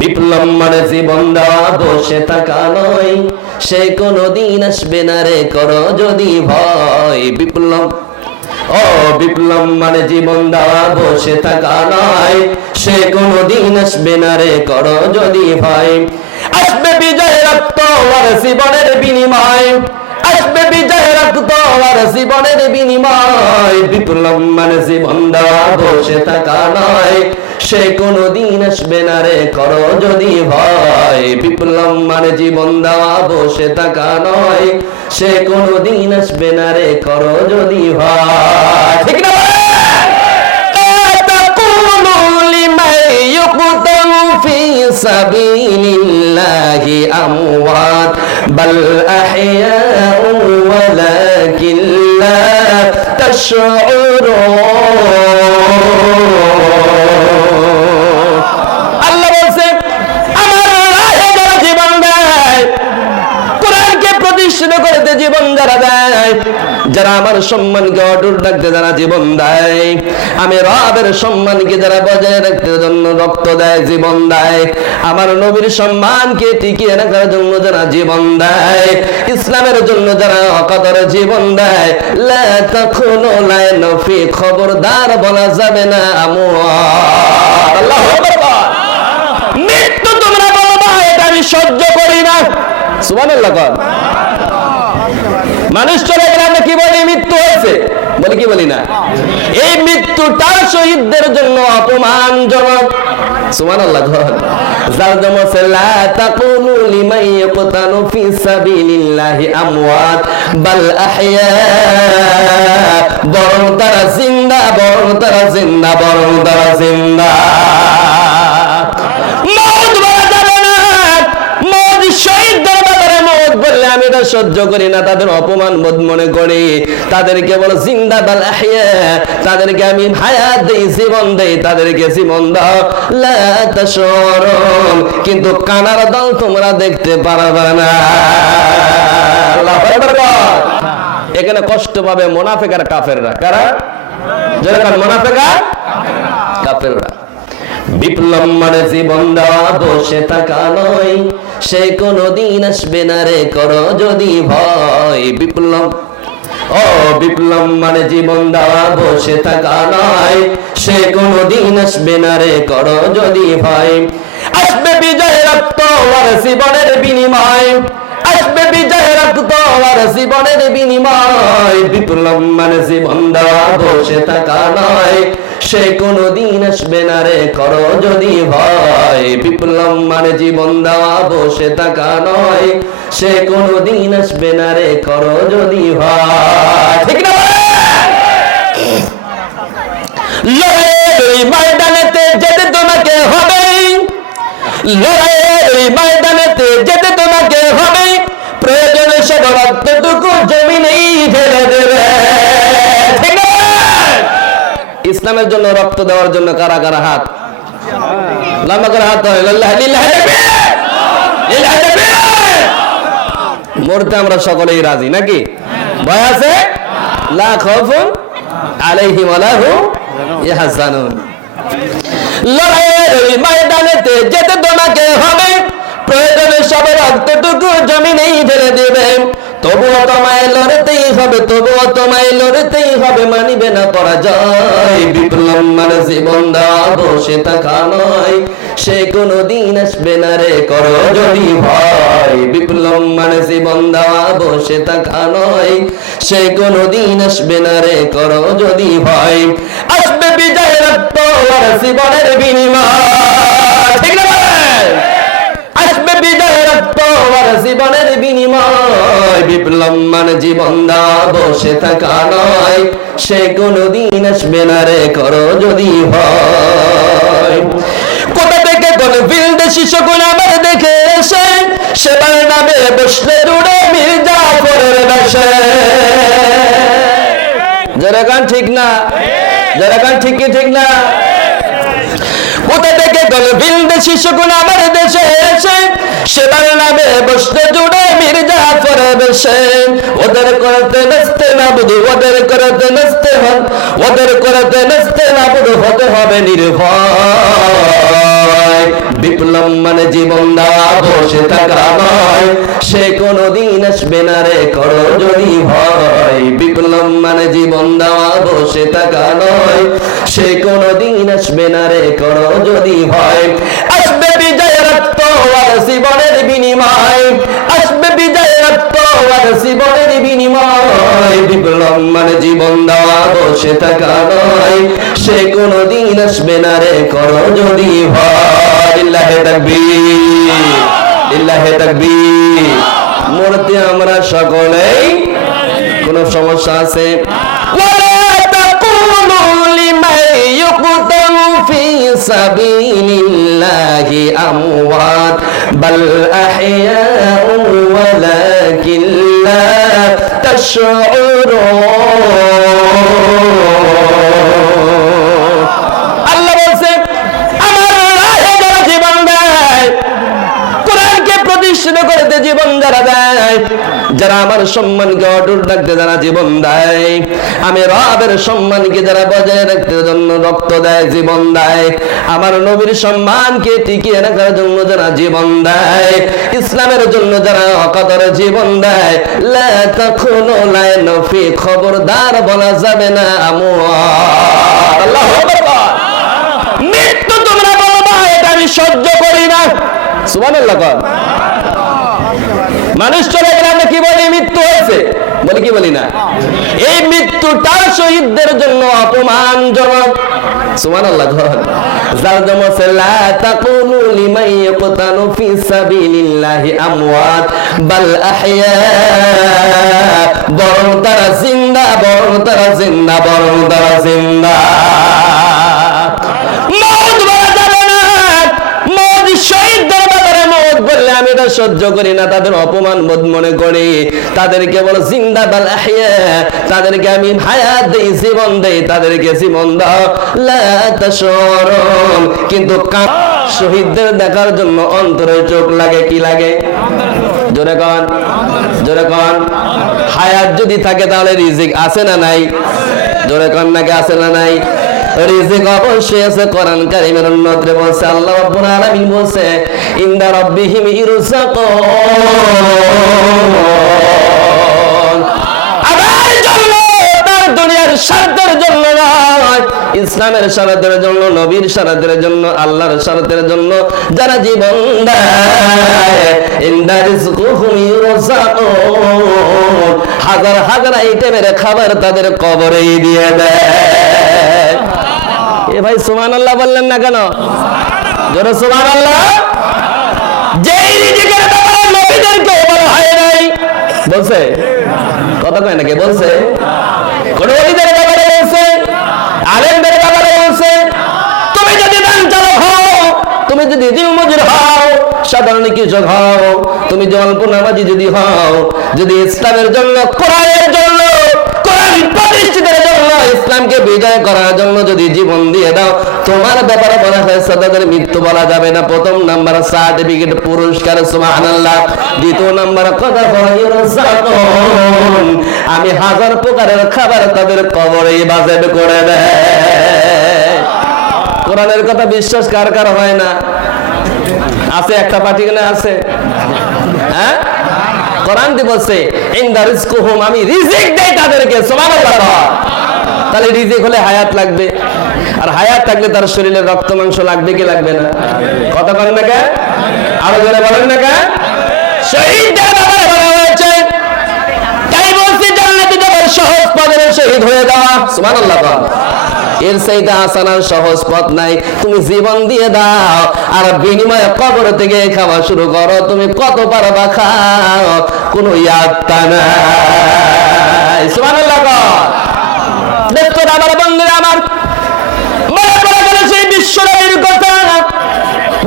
বিপ্লব মানে জীবন দেওয়া, বসে থাকা নয়, সে কোনদিন আসবে না রে করো যদি ভয়। বিপ্লব, ও বিপ্লব মানে জীবন দেওয়া, বসে থাকা নয়, সে কোনদিন আসবে না রে করো যদি ভয়। আসবে বিজয় রক্ত আর জীবনের বিনিময়, আসবে বিজয় রক্ত আর জীবনের বিনিময়। বিপ্লব মানে জীবন দেওয়া, বসে থাকা নয়, সে কোনদিন আসবে না রে করো যদি ভয়। বিপ্লব মানে জীবন দেওয়া, বসে থাকা নয়, সে কোনদিন আসবে না রে করো যদি ভয়। ঠিক না? في سبيل الله أموات بل أحياء ولكن لا تشعرون। আল্লাহ বলছে আমার রাহে যারা জীবন দেয়, কোরআনকে প্রতিষ্ঠিত করতে জীবন যারা দেয়, যারা আমার সম্মানকে অটুট রাখতে যারা জীবন দেয়, আমি রবের সম্মানকে যারা বজায় রাখতে জন্য রক্ত দেয়, জীবন দেয়, আমার নবীর সম্মানকে টিকিয়ে রাখার জন্য যারা জীবন দেয়, ইসলামের জন্য যারা অকাতরে জীবন দেয়, লা তাকুনু লা নফি, খবরদার বলা যাবে না আমওয়াত। আল্লাহু আকবার। মৃত্যু তোমরা বলবা এটা আমি সহ্য করি না, সুবহানাল্লাহ। মানুষ চলে গেলে আমরা কি বলি? মৃত্যু হয়েছে বলি, কি বলি না? এই মৃত্যুটা শহীদদের জন্য অপমানজনক, সুবহানাল্লাহ। যার জন্য লা তাকুলু লিমান ইয়াকতালু ফি সাবিলিল্লাহি আমওয়াত বাল আহইয়া, বরং তারা জিন্দা, বরং তারা জিন্দা, বরং তারা জিন্দা। মওত বলা যাবে না, মওত শহীদদের ব্যাপারে মওত বললে আমি এটা সহ্য করি না, তাদের অপমান বোধ মনে করি, তাদেরকে বলো জিন্দা বাল আহইয়া, তাদেরকে আমি হায়াত দেই, জীবন দেই, তাদেরকে জীবন দাও। লা তাশউরুন, কিন্তু কানার দল তোমরা দেখতে পারবে না। আল্লাহু আকবার। এখানে কষ্ট পাবে মুনাফিক আর কাফেররা। কারা? যারা মুনাফিক আর কাফেররা। বিপ্লব মানে জীবন দেওয়া, বসে থাকা নয়, সে কোনদিন আসবে না রে করো যদি ভয়। বিপ্লব, ও বিপ্লব মানে জীবন দেওয়া, বসে থাকা নয়, সে কোনদিন আসবে না রে করো যদি ভয়। আসবে বিজয় রক্ত আর জীবনের বিনিময়, আসবে বিজয় রক্ত আর জীবনের বিনিময়। বিপ্লব মানে জীবন দেওয়া, বসে থাকা নয়, সে কোনদিন আসবে না রে করো যদি ভয়। বিপ্লব মানে জীবন দেওয়া, বসে থাকা নয়, সে কোনদিন আসবে না রে করো যদি ভয়। ঠিক না? লড়াইয়ের ময়দানেতে যেতে তোমাকে হবে, লড়াইয়ের ময়দানেতে যেতে তোমাকে হবে, প্রয়োজনে সব রক্তটুকু জমিনেই ঢেলে দেবে। ঠিক না? ইসলামের জন্য রক্ত দেওয়ার জন্য কারা কারা হাত লম্বা করে হাত ধরে মরতে আমরা সকলেই রাজি নাকি? ভয় আছে? লা খাউফুন আলাইহিম ওয়া লা হুম ইয়াহজানুন। লড়াইয়ের ময়দানেতে যেতে তোমাকে হবে, প্রয়োজনে সব রক্তটুকু জমিনেই ঢেলে দেবে, তবুও তোমায় লড়তেই হবে, তবুও তোমায় লড়তেই হবে, মানিবে না পরাজয়। বিপ্লব মানে জীবন দেওয়া, বসে থাকা নয়, সে কোনদিন আসবে না রে করো যদি ভয়। বিপ্লব মানে জীবন দেওয়া, বসে থাকা নয়, সে কোনদিন আসবে না রে করো যদি ভয়। আসবে বিজয় রক্ত আর জীবনের বিনিময়। ঠিক না? আসবে বিজয় রক্ত আর জীবনের বিনিময়। বিপ্লব মানে জীবন দেওয়া, বসে থাকা নয়, সে কোনদিন আসবে না রে করো যদি ভয়। কোথা থেকে কোন বিলদেশি শকুন আমার দেখে এসে, সেবার নামে বসলে রুড়ে মির্জাফরের বেশে। যারা গান ঠিক না, যারা গান ঠিক কি ঠিক না? কোথা থেকে গেল বিলদেশি শকুন আমার দেশে এসে, সেবার নামে বসতে জুড়ে মির্জাফরের বেশে। ওদের করতে নাচতে না বুধু, ওদের করতে নাচতে হন, ওদের করতে নাচতে না বুধু, হতে হবে নির্ভয়। বিপ্লব মানে জীবন দেওয়া, বসে থাকা নয়, সে কোনদিন আসবে না রে করো যদি ভয়। বিপ্লব মানে জীবন দেওয়া, বসে থাকা নয়, সে কোনদিন আসবে না রে করো যদি ভয়। আসবে বিজয় রক্ত আর জীবনের বিনিময়, আসবে বিজয় রক্ত আর জীবনের বিনিময়। বিপ্লব মানে জীবন দেওয়া, বসে থাকা নয়, সে কোনদিন আসবে না রে করো যদি ভয়। লিল্লাহি তাকবীর, লিল্লাহি তাকবীর। মূর্তি আমরা সকলেই, কোন সমস্যা আছে? ওয়ালা তাকুলু লিমান ইউকতালু ফি সাবিলিল্লাহি আমওয়াত বাল আহইয়াউ ওয়ালাকিন লা তাশউরুন। আল্লাহ বলছে আমার রাহে যারা জীবন দেয়, কোরআনকে প্রতিষ্ঠিত করতে জীবন যারা দেয়, যারা আমার সম্মানকে অটুট রাখতে যারা জীবন দেয়, আমি রবের সম্মানকে যারা বজায় রাখতে জন্য রক্ত দেয়, জীবন দেয়, আমার নবীর সম্মানকে টিকিয়ে রাখার জন্য যারা জীবন দেয়, ইসলামের জন্য যারা অকাতরে জীবন দেয়, লা তাকুনু লা নফি, খবরদার বলা যাবে না আমওয়াত। আল্লাহু আকবার। মৃত্যু তোমরা বলবা এটা আমি সহ্য করি না, সুবহানাল্লাহ। মানুষ চলে গেলে আমরা কি বলি? মৃত্যু হয়েছে বলি, কি বলি না? এই মৃত্যুটা শহীদদের জন্য অপমানজনক, সুবহানাল্লাহ। যার জন্য লা তাকুলু লিমান ইয়াকতালু ফি সাবিলিল্লাহি আমওয়াত বাল আহইয়া, বরং তারা জিন্দা, বরং তারা জিন্দা, বরং তারা জিন্দা। মওত বলা যাবে না, মওত শহীদদের ব্যাপারে মওত বললে আমি এটা সহ্য করি না, তাদের অপমান বোধ মনে করি, তাদেরকে বলো জিন্দা বাল আহইয়া, তাদেরকে আমি হায়াত দেই, জীবন দেই, তাদেরকে জীবন দাও। লা তাশউরুন, কিন্তু শহীদদের দেখার জন্য অন্তরে চোখ লাগে, কি লাগে? জোরে কন, জোরে কন। হায়াত যদি থাকে তাহলে রিজিক আছে না নাই? জোরে কন, নাকি আছে না নাই? রিজিক অবশ্যই আছে। কোরআন কারীমের অন্যত্রে বলছে, আল্লাহ রাব্বুল আলামিন বলছে ইনদা রাব্বিহিম ইরযাকুন। আবার জন্য তার দুনিয়ার স্বার্থের জন্য নয়, ইসলামের স্বার্থের জন্য, নবীর স্বার্থের জন্য, আল্লাহর স্বার্থের জন্য যারা জীবন দেয়, ইনদা রিজকুহুম ইরযাকুন, হাজার হাজার আইটেমের খাবার তাদের কবরেই দিয়ে দেয়। এ ভাই সুবহানাল্লাহ বললেন না কেন? জোরে সুবহানাল্লাহ। যেই রিজিকের ব্যাপারে নবীদেরকে বলা হয় নাই, বলছে কথা কয় নাকি? বলছে কোন ওলিদের ব্যাপারে বলছে, আলেমদের ব্যাপারে বলছে। তুমি যদি দান চালক হও, তুমি যদি দিন মজুর হও, সাধারণ কৃষক হও, তুমি যদি অল্প নামাজি যদি হও, যদি ইসলামের জন্য, কোরআনের জন্য, কোরআন প্রতিষ্ঠিতের জন্য, ইসলামকে বিজয় করার জন্য যদি জীবন দিয়ে দাও, তোমার ব্যাপারে বলা হয়েছে তাদের মৃত্যু বলা যাবে না। প্রথম নাম্বার সার্টিফিকেট, পুরস্কার, সুবহানাল্লাহ। দ্বিতীয় নাম্বার কথা আমি হাজার প্রকারের খাবার তাদের কবরে বাজেট করে দেয়। কোরআনের কথা বিশ্বাস কার কার হয় না? আছে একটা পার্টি না আছে? হ্যাঁ, কোরআন দি বলছে ইনদা রিজকুহুম, আমি রিজিক দেই তাদেরকে, সুবহানাল্লাহ। তাহলে রিজিক হলে হায়াত লাগবে, আর হায়াত থাকলে তার শরীরে রক্ত মাংস লাগবে কি লাগবে না? কথা বলেন না কে? আরো জোরে বলেন না কে? শহীদদের ব্যাপারে বলা হয়েছে, তাই বলছি জান্নাতে যাওয়ার সহজ পথে শহীদ হয়ে যাওয়া, সুবহানাল্লাহ। এর চাইতে আসান আর সহজ পথ নাই। তুমি জীবন দিয়ে দাও আর বিনিময়ে কবর থেকে খাওয়া শুরু করো, তুমি কত পারবা খাও, কোনো ইয়াত্তা নাই, সুবহানাল্লাহ। দেখো আমার বন্ধুরা, আমার মনে পড়ে গেল সেই বিশ্বনবীর কথা,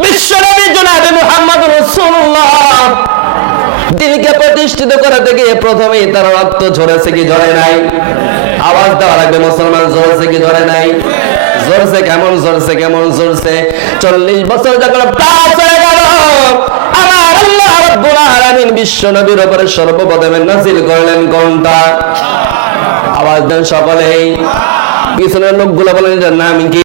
বিশ্বনবী জনাবে মুহাম্মদ রাসূলুল্লাহ। দিনকে প্রতিষ্ঠিত করাতে গিয়ে প্রথমেই তার রক্ত ঝরেছে কি ঝরে নাই? আওয়াজ দেওয়া লাগবে মুসলমান, ঝরছে কি ঝরে নাই? ঝরছে। কেমন ঝরছে? কেমন ঝরছে? 40 বছর যখন পার হয়ে গেল, আমার আল্লাহ রাব্বুল আলামিন বিশ্বনবীর উপরে সর্বপ্রথমে নাযিল করলেন কোনটা? আওয়াজ দেন সকলেই। পিছনের লোকগুলো বলেন এটার নাম কি?